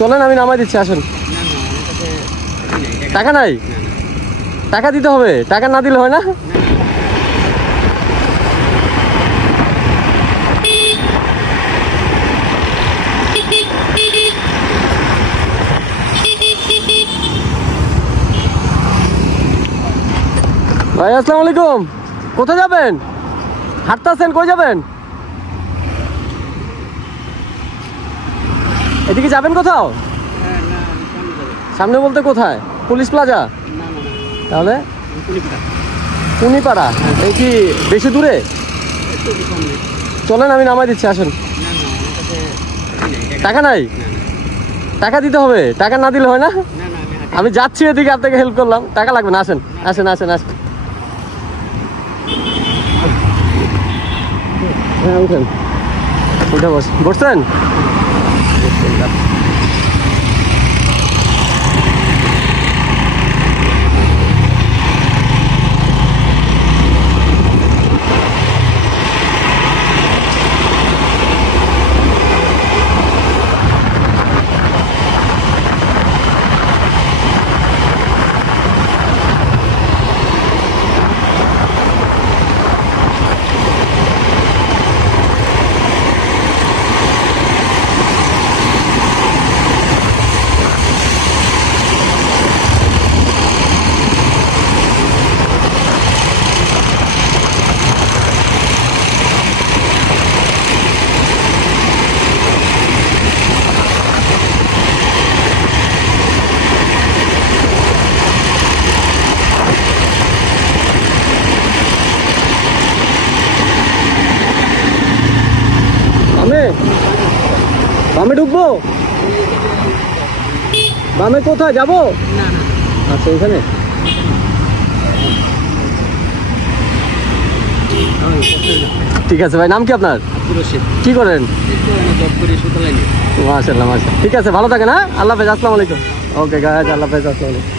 চলেন আমি নামাই দিচ্ছি, আসুন। টাকা নাই? টাকা দিতে হবে, টাকা না দিলে হয় না। ভাই আসসালামু আলাইকুম, কোথায় যাবেন? হাঁটতেছেন, কই যাবেন? এদিকে যাবেন কোথাও? সামনে বলতে কোথায়? Police plaza? তাহলে কুনিপাড়া। এই কি বেশি দূরে? চলেন আমি নামাই দিচ্ছি, আসুন। টাকা নাই? টাকা দিতে হবে, টাকা না দিলে হয় না। আমি যাচ্ছি এদিকে, আপনাকে হেল্প করলাম, টাকা লাগবে না। আসেন আসেন আসেন আসেন, হ্যাঁ উঠেন, উঠে বসছেন? বামে ঢুকবো? বামে কোথায় যাবো? আচ্ছা এখানে। ঠিক আছে ভাই, নাম কি আপনার? কি করেন? মাশাআল্লাহ মাশাআল্লাহ, ঠিক আছে, ভালো থাকেন। হ্যাঁ, আল্লাহ হাফেজ, আসসালামু আলাইকুম। ওকে গাইস, আল্লাহ হাফেজ, আসসালামু আলাইকুম।